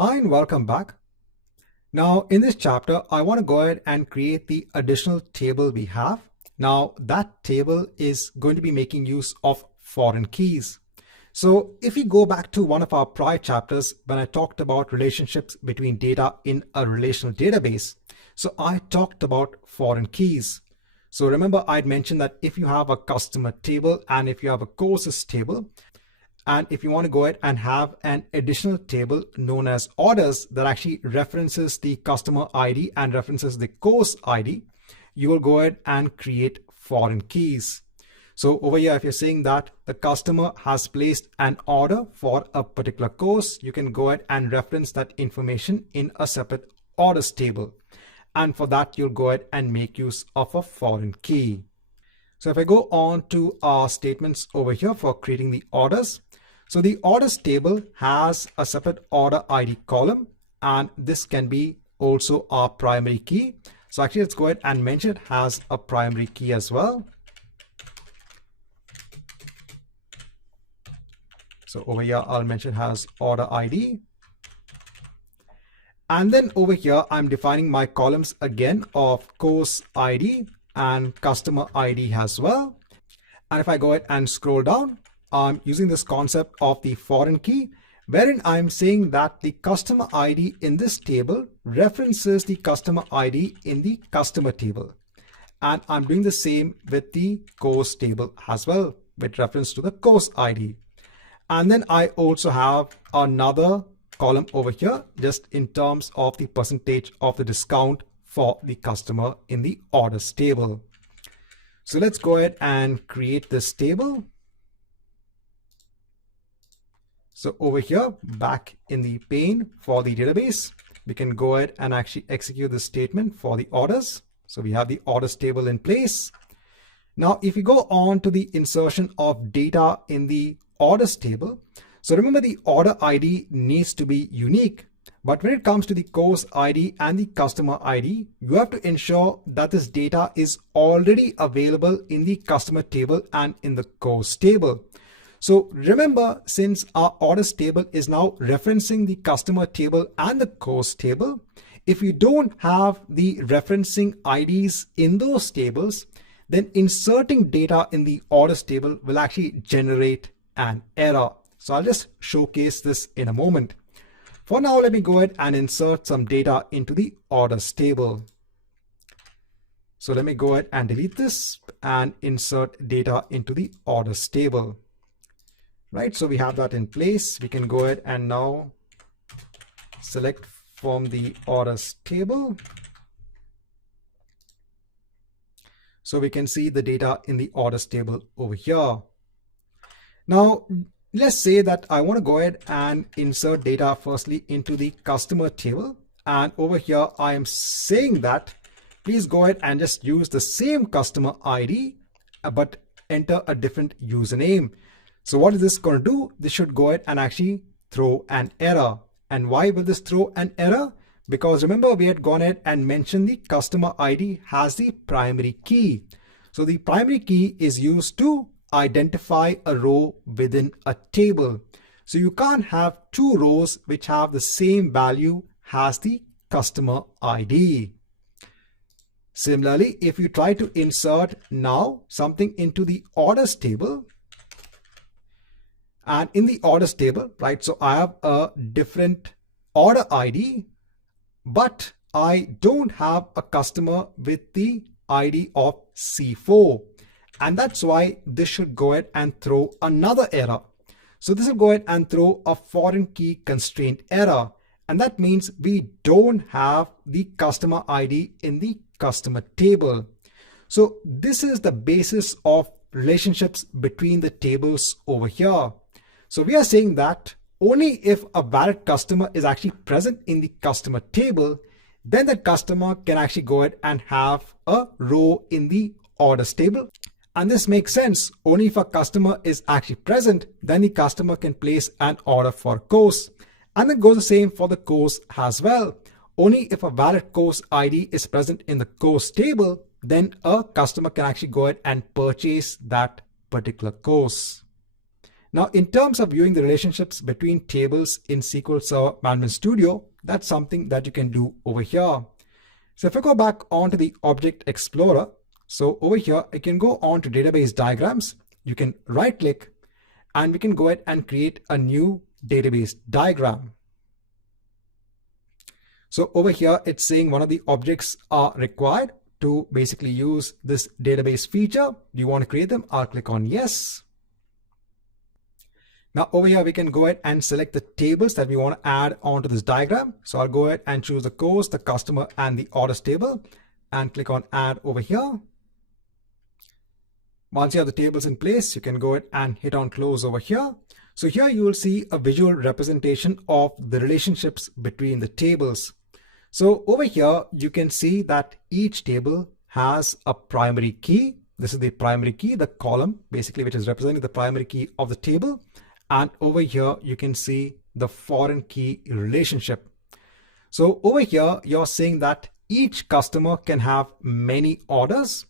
Hi and welcome back. Now in this chapter, I want to go ahead and create the additional table we have. Now that table is going to be making use of foreign keys. So if we go back to one of our prior chapters when I talked about relationships between data in a relational database, so I talked about foreign keys. So remember I'd mentioned that if you have a customer table and if you have a courses table, and if you want to go ahead and have an additional table known as orders that actually references the customer ID and references the course ID, you will go ahead and create foreign keys. So over here, if you're saying that the customer has placed an order for a particular course, you can go ahead and reference that information in a separate orders table. And for that, you'll go ahead and make use of a foreign key. So if I go on to our statements over here for creating the orders, so the orders table has a separate order ID column, and this can be also our primary key. So actually let's go ahead and mention it has a primary key as well. So over here, I'll mention it has order ID. And then over here, I'm defining my columns again of course ID and customer ID as well. And if I go ahead and scroll down, I'm using this concept of the foreign key, wherein I'm saying that the customer ID in this table references the customer ID in the customer table. And I'm doing the same with the course table as well, with reference to the course ID. And then I also have another column over here, just in terms of the percentage of the discount for the customer in the orders table. So let's go ahead and create this table. So over here, back in the pane for the database, we can go ahead and actually execute the statement for the orders. So we have the orders table in place. Now, if you go on to the insertion of data in the orders table, so remember the order ID needs to be unique. But when it comes to the course ID and the customer ID, you have to ensure that this data is already available in the customer table and in the course table. So remember, since our orders table is now referencing the customer table and the course table, if you don't have the referencing IDs in those tables, then inserting data in the orders table will actually generate an error. So I'll just showcase this in a moment. For now, let me go ahead and insert some data into the orders table. So let me go ahead and delete this and insert data into the orders table. Right, so we have that in place. We can go ahead and now select from the orders table. So we can see the data in the orders table over here. Now, let's say that I want to go ahead and insert data firstly into the customer table. And over here, I am saying that please go ahead and just use the same customer ID, but enter a different username. So what is this going to do? This should go ahead and actually throw an error. And why will this throw an error? Because remember, we had gone ahead and mentioned the customer ID has the primary key. So the primary key is used to identify a row within a table. So you can't have two rows which have the same value as the customer ID. Similarly, if you try to insert now something into the orders table, and in the orders table, right, so I have a different order ID, but I don't have a customer with the ID of C4. And that's why this should go ahead and throw another error. So this will go ahead and throw a foreign key constraint error. And that means we don't have the customer ID in the customer table. So this is the basis of relationships between the tables over here. So we are saying that only if a valid customer is actually present in the customer table, then the customer can actually go ahead and have a row in the orders table. And this makes sense. Only if a customer is actually present, then the customer can place an order for a course. And it goes the same for the course as well. Only if a valid course ID is present in the course table, then a customer can actually go ahead and purchase that particular course. Now, in terms of viewing the relationships between tables in SQL Server Management Studio, that's something that you can do over here. So if I go back onto the Object Explorer, so over here, I can go on to Database Diagrams. You can right click and we can go ahead and create a new database diagram. So over here, it's saying one of the objects are required to basically use this database feature. Do you want to create them? I'll click on yes. Now over here, we can go ahead and select the tables that we want to add onto this diagram. So I'll go ahead and choose the course, the customer, and the orders table and click on add over here. Once you have the tables in place, you can go ahead and hit on close over here. So here you will see a visual representation of the relationships between the tables. So over here, you can see that each table has a primary key. This is the primary key, the column basically, which is representing the primary key of the table. And over here, you can see the foreign key relationship. So over here, you're saying that each customer can have many orders.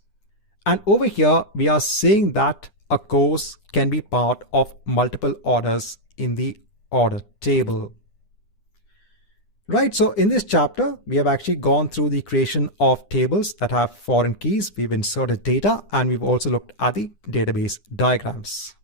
And over here, we are saying that a course can be part of multiple orders in the order table. Right, so in this chapter, we have actually gone through the creation of tables that have foreign keys. We've inserted data and we've also looked at the database diagrams.